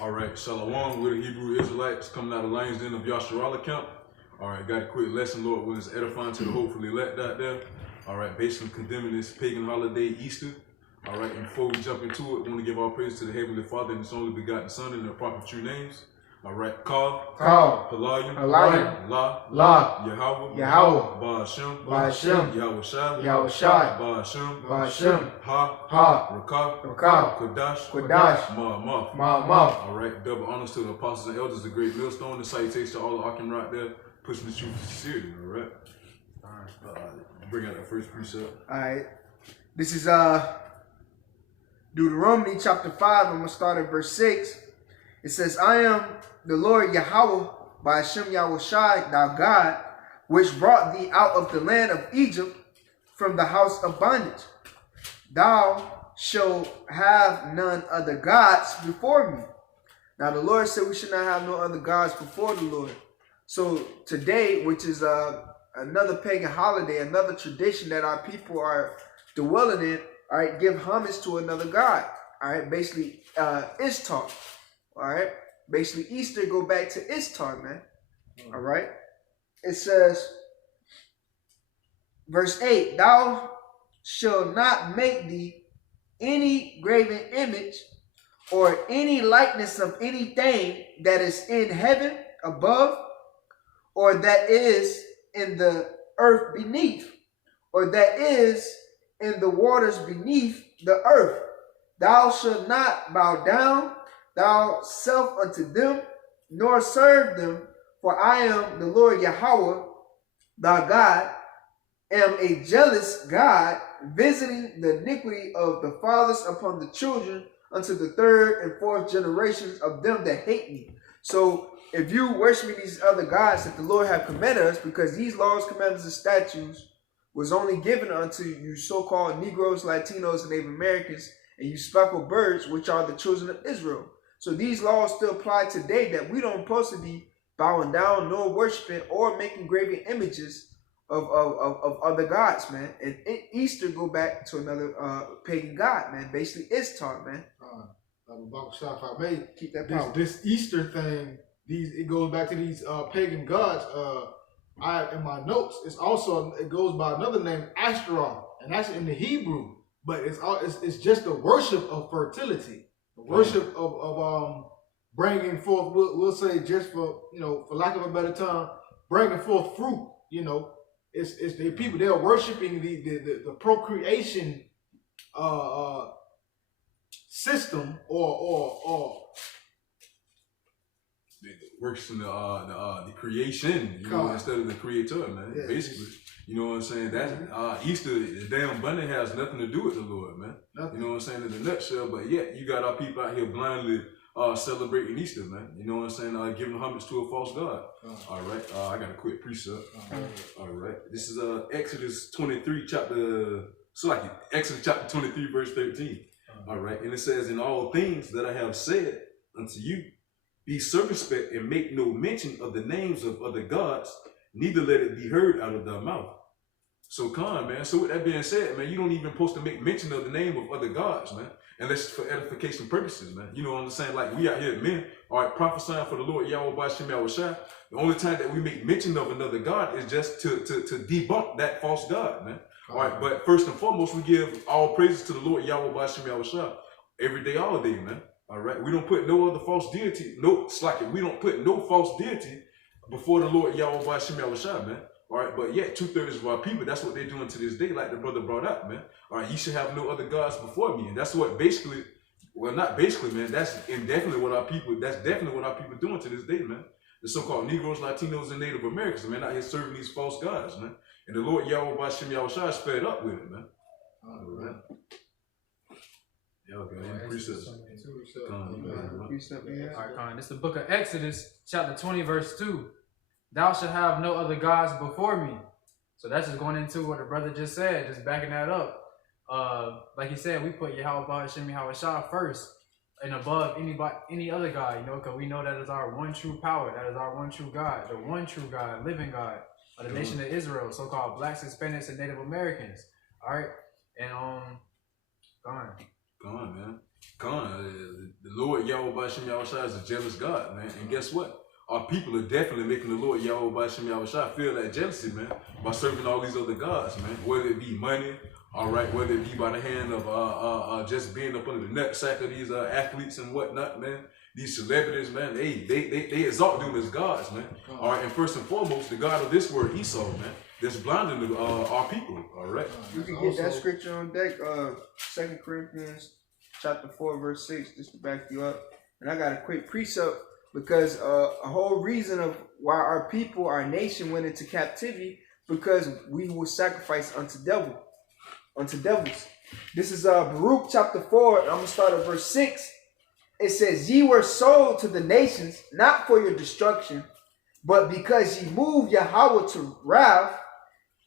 All right, Shalom with the Hebrew Israelites coming out of Lions Den of Yasharala camp. All right, got a quick lesson, Lord, when it's edifying to the hopefully elect out there. All right, basically condemning this pagan holiday, Easter. All right, and before we jump into it, I want to give all praise to the Heavenly Father and His only begotten Son in their proper true names. All right, Ka, Halayim, La, Yahweh, Ba Hashem, Yahweh Shai, Ba Hashem, Ha, Rakah, Kodash, Ma. All right, double honors to the apostles and elders, the great millstone, and salutations to all the Akim right there, pushing the truth sincerely. All right. Bring out that first precept. All right. This is Deuteronomy chapter 5. I'm going to start at verse 6. It says, I am the Lord Yahweh, by Hashem Yahweh Shai, thy God, which brought thee out of the land of Egypt from the house of bondage. Thou shalt have none other gods before me. Now the Lord said we should not have no other gods before the Lord. So today, which is another pagan holiday, another tradition that our people are dwelling in, all right, give homage to another god. All right, basically Ishtar. All right, basically Easter go back to Ishtar, man. All right, it says, verse 8, thou shalt not make thee any graven image or any likeness of anything that is in heaven above, or that is in the earth beneath, or that is in the waters beneath the earth. Thou shalt not bow down thyself unto them, nor serve them, for I am the Lord Yahweh, thy God, am a jealous God, visiting the iniquity of the fathers upon the children unto the third and fourth generations of them that hate me. So if you worship these other gods that the Lord have commanded us, because these laws, commandments, and statutes was only given unto you so-called Negroes, Latinos, and Native Americans, and you speckled birds, which are the children of Israel. So these laws still apply today, that we don't supposed to be bowing down, nor worshiping, or making graven images of other gods, man. And Easter go back to another pagan god, man. Basically Ishtar, man. If I may, keep that power. This Easter thing, it goes back to these pagan gods. In my notes, it goes by another name, Ashtaroth, and that's in the Hebrew. But it's just the worship of fertility, the worship of bringing forth. We'll say, just for lack of a better term, bringing forth fruit. It's the people, they're worshiping the procreation system or works in the creation, instead of the creator, man. Yeah, basically, you know what I'm saying? That's Easter. The damn bunny has nothing to do with the Lord, man. Nothing. You know what I'm saying, in a nutshell. But yet you got our people out here blindly celebrating Easter, man. You know what I'm saying? Giving homage to a false god. All right. I got a quick precept. All right. This is Exodus 23 chapter. Exodus chapter 23 verse 13. All right. And it says, in all things that I have said unto you, be circumspect and make no mention of the names of other gods, neither let it be heard out of thy mouth. So man. So with that being said, man, you don't even supposed to make mention of the name of other gods, man, unless it's for edification purposes, man. You know what I'm saying? Like we out here, men, all right, prophesying for the Lord Yahweh by Hashem Yahweh Shai. The only time that we make mention of another god is just to debunk that false god, man. All right, but first and foremost, we give all praises to the Lord Yahweh by Hashem Yahweh Shai every day, all day, man. All right, we don't put no other false deity. We don't put no false deity before the Lord Yahweh by Hashem Yahweh Shai, man. All right, but yet 2/3 of our people, that's what they're doing to this day, like the brother brought up, man. All right, you should have no other gods before me, and that's what basically, well, not basically, man. That's definitely what our people doing to this day, man. The so-called Negroes, Latinos, and Native Americans, man, out here serving these false gods, man. And the Lord Yahweh by Hashem Yahweh Shai is fed up with it, man. All right. Okay, precept. Alright, this is the book of Exodus, chapter 20, verse 2. Thou shalt have no other gods before me. So that's just going into what the brother just said, just backing that up. Like he said, we put Yahweh Hashem Yahweh Shai first and above any other God, because we know that is our one true power, that is our one true God, the one true God, living God of the nation of Israel, so-called blacks, Hispanics, and Native Americans. All right, and go on. Go on, man. The Lord Yahweh Bashim Yahushua is a jealous God, man. And guess what? Our people are definitely making the Lord Yahweh Bashim Yahushua feel that jealousy, man, by serving all these other gods, man. Whether it be money, all right, whether it be by the hand of just being up under the nutsack of these athletes and whatnot, man. These celebrities, man, they exalt them as gods, man. All right, and first and foremost, the God of this world, Esau, man, that's blinding our people. All right. You can get that scripture on deck, 2 Corinthians chapter 4, verse 6, just to back you up. And I got a quick precept because a whole reason of why our people, our nation went into captivity, because we were sacrificed unto devils. This is Baruch chapter 4, and I'm going to start at verse 6. It says, ye were sold to the nations, not for your destruction, but because ye moved Yahweh to wrath,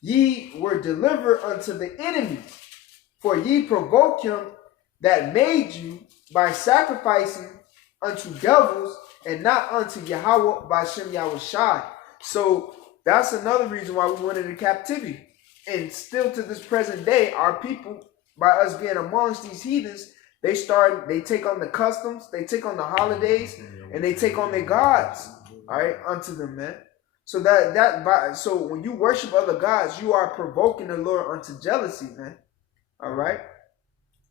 ye were delivered unto the enemies. For ye provoked him that made you by sacrificing unto devils and not unto Yahweh by Shem Yahushai. So that's another reason why we went into captivity. And still to this present day, our people, by us being amongst these heathens, they take on the customs, they take on the holidays, and they take on their gods, all right, unto them, man. So so when you worship other gods, you are provoking the Lord unto jealousy, man. All right,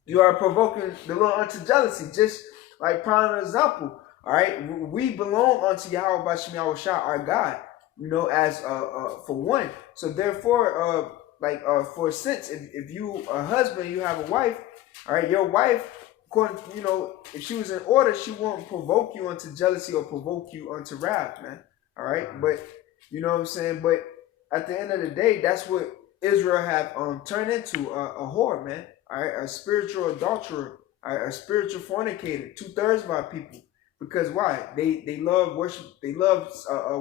you are provoking the Lord unto jealousy. Just like prime example, all right, we belong unto Yahweh Bashim Yahushua, our God, you know, as for one. So therefore, for instance, if you a husband, you have a wife, all right, your wife, according, you know, if she was in order, she won't provoke you unto jealousy or provoke you unto wrath, man. All right, but you know what I'm saying. But at the end of the day, that's what Israel have turned into, a whore, man. All right, a spiritual adulterer, a spiritual fornicator. 2/3 of our people, because why? They love worship. They love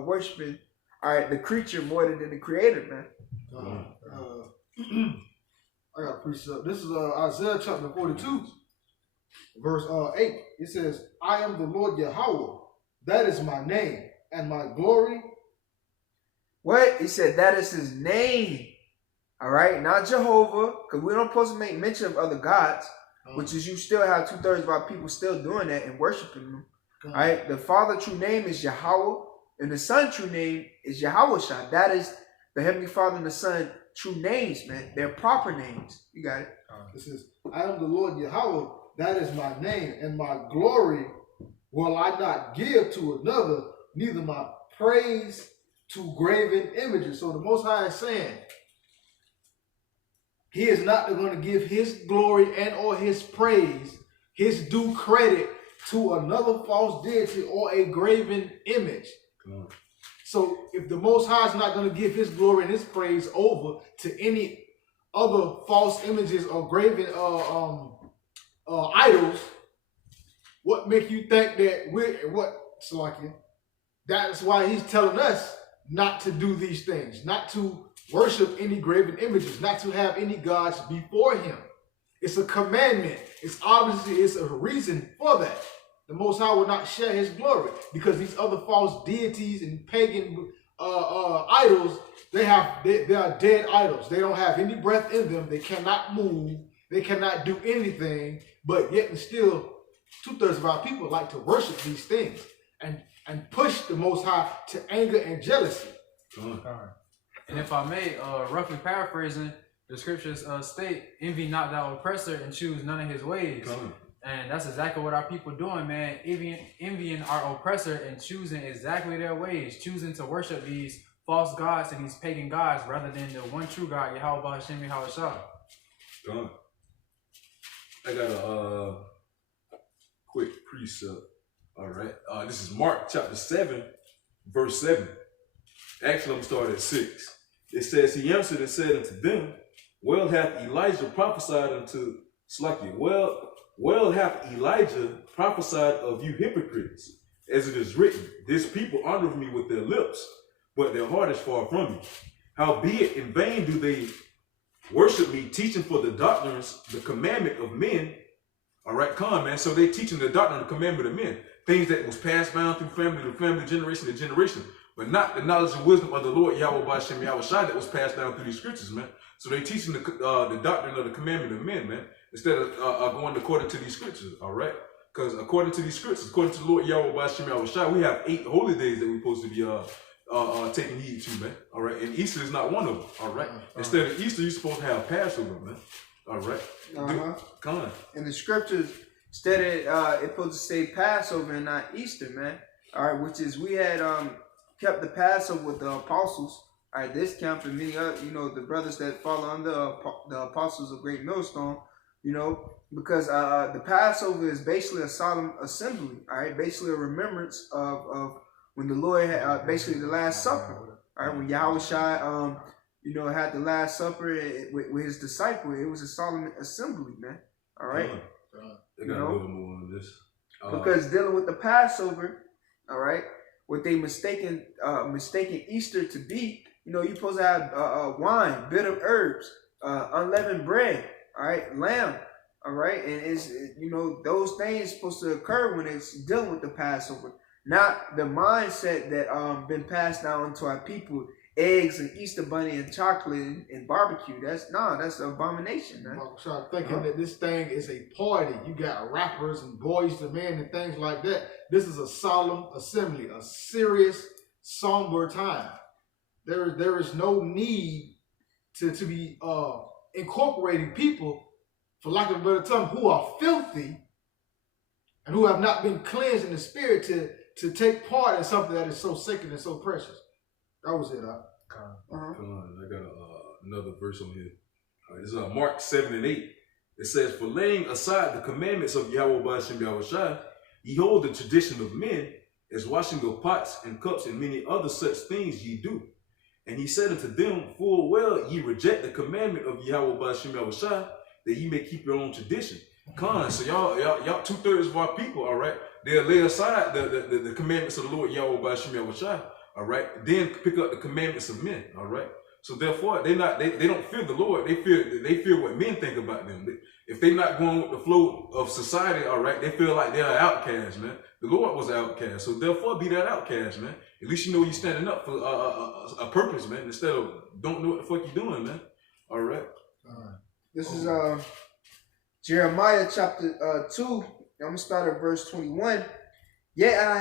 worshiping, all right, the creature more than the creator, man. I got a precept. This is Isaiah chapter 42, verse 8. It says, I am the Lord Yahweh. That is my name, and my glory. What? He said that is his name. All right, not Jehovah, because we don't supposed to make mention of other gods, which is you still have 2/3 of our people still doing that and worshiping them. All right, the Father true name is Yahweh, and the Son true name is Yahushua. That is the Heavenly Father and the Son true names, man. They're proper names. You got it. It says, I am the Lord Yahweh. That is my name, and my glory will I not give to another, neither my praise to graven images. So the Most High is saying, he is not going to give his glory and or his praise, his due credit to another false deity or a graven image. So if the Most High is not going to give his glory and his praise over to any other false images or graven idols, what make you think that that's why he's telling us not to do these things, not to worship any graven images, not to have any gods before him. It's a commandment. It's a reason for that. The Most High will not share his glory because these other false deities and pagan idols, they are dead idols. They don't have any breath in them. They cannot move. They cannot do anything. But yet and still, 2/3 of our people like to worship these things and push the Most High to anger and jealousy. And if I may, roughly paraphrasing, the scriptures state, envy not thou oppressor and choose none of his ways. And that's exactly what our people doing, man. Envying our oppressor and choosing exactly their ways, choosing to worship these false gods and these pagan gods rather than the one true God, Yahweh Hashem Yahushua. I got a quick precept. All right. This is Mark chapter 7, verse 7. Actually, I'm starting at 6. It says, he answered and said unto them, well hath Elijah prophesied unto Well hath Elijah prophesied of you hypocrites, as it is written, this people honor me with their lips, but their heart is far from me. Howbeit in vain do they worship me, teaching for the doctrines, the commandment of men. All right, man. So they teaching the doctrine, the commandment of men, things that was passed down through family to family, generation to generation, but not the knowledge and wisdom of the Lord Yahweh B'Shem Yahushua that was passed down through these scriptures, man. So they teaching the doctrine of the commandment of men, man, instead of going according to these scriptures. All right. Because according to these scriptures, according to the Lord Yahweh Bashim Yahushua, we have 8 holy days that we're supposed to be taking heed to, man. All right, and Easter is not one of them. All right, instead of Easter, you're supposed to have Passover, man. All right, come on. In the scriptures, instead of it's supposed to say Passover and not Easter, man. All right, which is we had kept the Passover with the apostles. All right, this camp and many other, the brothers that follow under the apostles of Great Millstone, because the Passover is basically a solemn assembly. All right, basically a remembrance of when the Lord had basically the Last Supper. All right, when Yahushua had the Last Supper with his disciple, it was a solemn assembly, man. All right, they got a little more on this because dealing with the Passover, all right, what they mistaken Easter to be. You're supposed to have wine, bitter herbs, unleavened bread, all right, lamb, all right, and it's those things supposed to occur when it's dealing with the Passover, not the mindset that been passed down to our people, eggs and Easter bunny and chocolate and barbecue. That's an abomination, man. I'm thinking that this thing is a party. You got rappers and boys to men and things like that. This is a solemn assembly, a serious, somber time. There is no need to be incorporating people, for lack of a better term, who are filthy and who have not been cleansed in the spirit to take part in something that is so sacred and so precious. That was it. Come on, I got another verse on here. This is Mark 7:8. It says, "For laying aside the commandments of Yahweh Bashim Yahushua, ye hold the tradition of men, as washing of pots and cups and many other such things ye do. And he said unto them, full well, ye reject the commandment of Yahweh Bashim Yahushua, that ye may keep your own tradition." So y'all 2/3 of our people, all right, they'll lay aside the commandments of the Lord Yahweh Bashim Yahushua, all right, then pick up the commandments of men, all right. So therefore, they don't fear the Lord. They fear what men think about them. If they're not going with the flow of society, all right, they feel like they're outcasts, man. The Lord was an outcast, so therefore be that outcast, man. At least you know you're standing up for a purpose, man, instead of don't know what the fuck you're doing, man. All right. This is Jeremiah chapter 2. I'm gonna start at verse 21. Yet I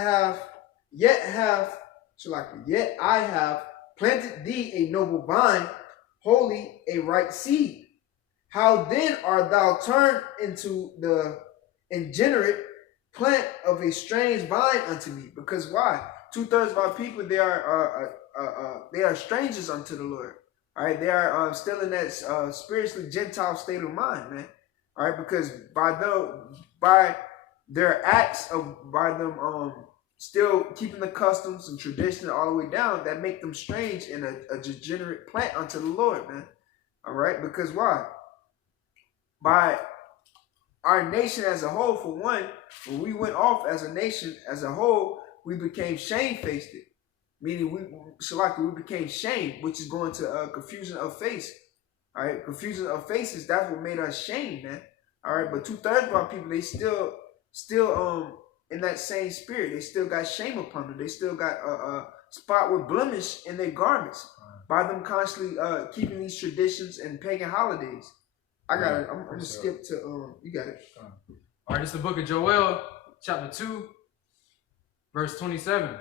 have planted thee a noble vine, holy a right seed. How then art thou turned into the ingenerate plant of a strange vine unto me? Because why? 2/3 of our people, they are strangers unto the Lord. All right, they are still in that spiritually Gentile state of mind, man. All right, because by their acts by them still keeping the customs and tradition all the way down, that make them strange and a degenerate plant unto the Lord, man. All right, because why? By our nation as a whole, for one, when we went off as a nation as a whole, we became shamefaced. Meaning we became shame, which is going to confusion of face. All right, confusion of faces, that's what made us shame, man. All right, but 2/3 of our people, they still in that same spirit. They still got shame upon them. They still got a spot with blemish in their garments by them constantly keeping these traditions and pagan holidays. I got it. I'm gonna skip to you got it. All right, this is the book of Joel, chapter 2, verse 27.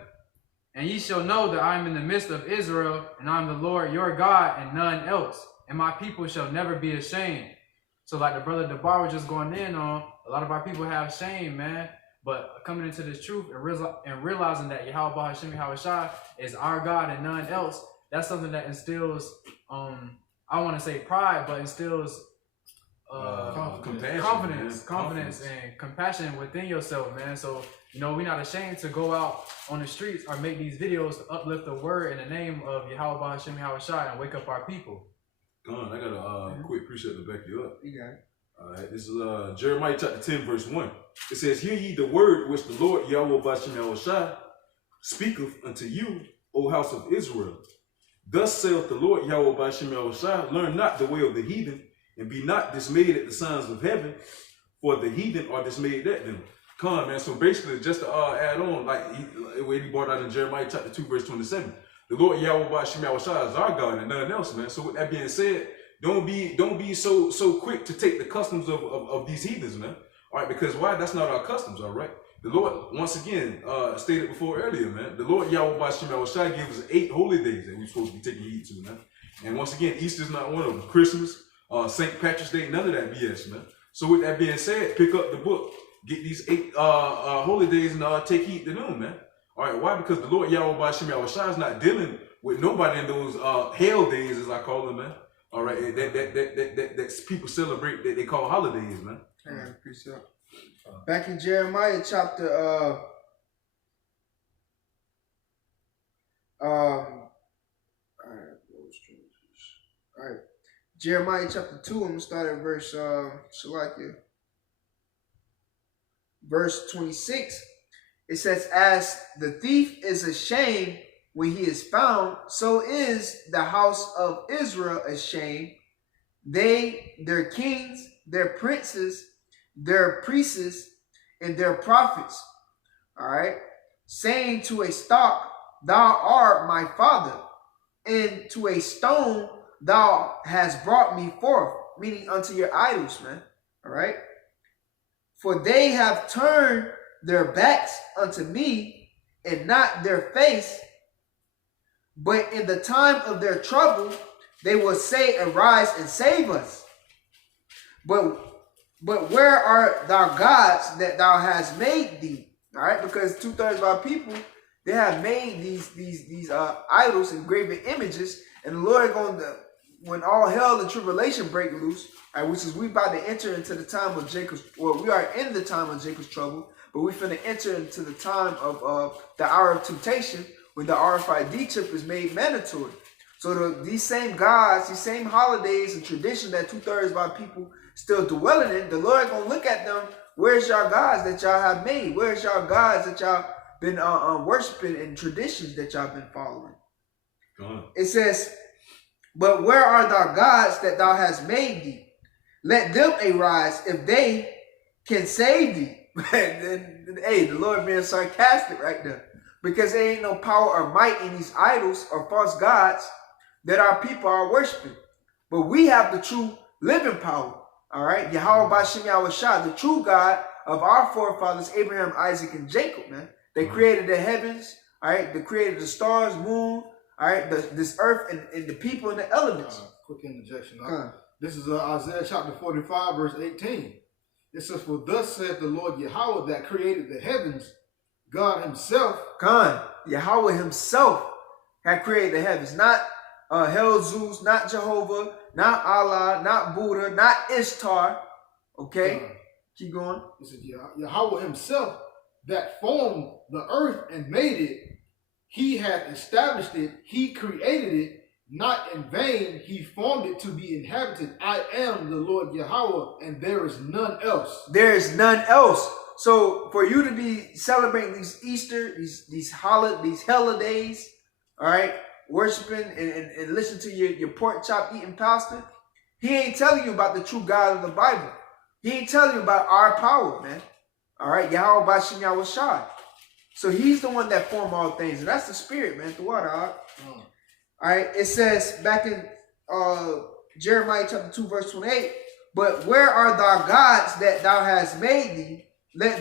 "And ye shall know that I am in the midst of Israel, and I am the Lord your God, and none else. And my people shall never be ashamed." So like the brother Debar was just going in on, a lot of our people have shame, man. But coming into this truth and realizing that Yahweh Hashem Yahushua is our God and none else, that's something that instills, I want to say pride, but instills confidence and compassion within yourself, man. So, we're not ashamed to go out on the streets or make these videos to uplift the word in the name of Yahweh Hashem Yahushua and wake up our people. Come on, I got a quick precept to back you up. You got it. All right, this is Jeremiah chapter 10, verse 1. It says, "Hear ye the word which the Lord Yahweh Bashim Yahushua speaketh unto you, O house of Israel. Thus saith the Lord Yahweh Bashim Yahushua, learn not the way of the heathen, and be not dismayed at the signs of heaven, for the heathen are dismayed at them." Come on, man. So basically, just to add on, like what he brought out in Jeremiah chapter 2, verse 27. The Lord Yahweh Bashim Yahushua is our God and nothing else, man. So with that being said, don't be so quick to take the customs of these heathens, man. All right, because why? That's not our customs, all right? The Lord, once again, stated before earlier, man, the Lord Yahweh Bashim Yahushua gave us 8 holy days that we're supposed to be taking heed to, man. And once again, Easter's not one of them. Christmas, St. Patrick's Day, none of that BS, man. So with that being said, pick up the book, get these 8 holy days and take heed to them, man. All right, why? Because the Lord Yahweh Bashim Yahushua is not dealing with nobody in those hell days, as I call them, man. All right, that people celebrate that they call holidays, man. Back in Jeremiah chapter all right, Jeremiah chapter 2, I'm gonna start at verse verse 26. It says, as the thief is ashamed when he is found, so is the house of Israel ashamed. They, their kings, their princes, their priests, and their prophets. All right. Saying to a stock, thou art my father, and to a stone, thou hast brought me forth, meaning unto your idols, man. All right. For they have turned their backs unto me, and not their face. But in the time of their trouble, they will say, arise and save us. But where are thy gods that thou hast made thee? All right, because 2/3 of our people, they have made these idols and graven images, and the Lord going to, when all hell and tribulation break loose, all right, which is we about to enter into the time of Jacob's, well, we are in the time of Jacob's trouble, but we're finna enter into the time of the hour of temptation, when the RFID chip is made mandatory. So these same gods, these same holidays and traditions that 2/3 of our people still dwelling in, the Lord gonna look at them. Where's y'all gods that y'all have made? Where's y'all gods that y'all been worshiping, and traditions that y'all been following? It says, but where are thy gods that thou hast made thee? Let them arise if they can save thee. And, hey, the Lord being sarcastic right there. Because there ain't no power or might in these idols or false gods that our people are worshiping. But we have the true living power. All right. Yahweh Bashim Yahushua, the true God of our forefathers, Abraham, Isaac, and Jacob, man. They created the heavens. All right. They created the stars, moon. All right. This earth and the people and the elements. Quick interjection. This is Isaiah chapter 45, verse 18. It says, for thus saith the Lord Yahweh that created the heavens, God himself. Yahweh himself had created the heavens. Not Zeus, not Jehovah, not Allah, not Buddha, not Ishtar. Okay? Keep going. It says, Yahweh himself that formed the earth and made it. He had established it. He created it. Not in vain, he formed it to be inhabited. I am the Lord Yahweh, and there is none else. There is none else. So for you to be celebrating these Easter, these holidays, all right, worshiping and listen to your pork chop eating pastor, he ain't telling you about the true God of the Bible. He ain't telling you about our power, man. All right, Yahweh Bashim Yahushua. So he's the one that formed all things, and that's the Spirit, man. The water. All right, it says back in Jeremiah chapter 2, verse 28, but where are thy gods that thou hast made thee? Let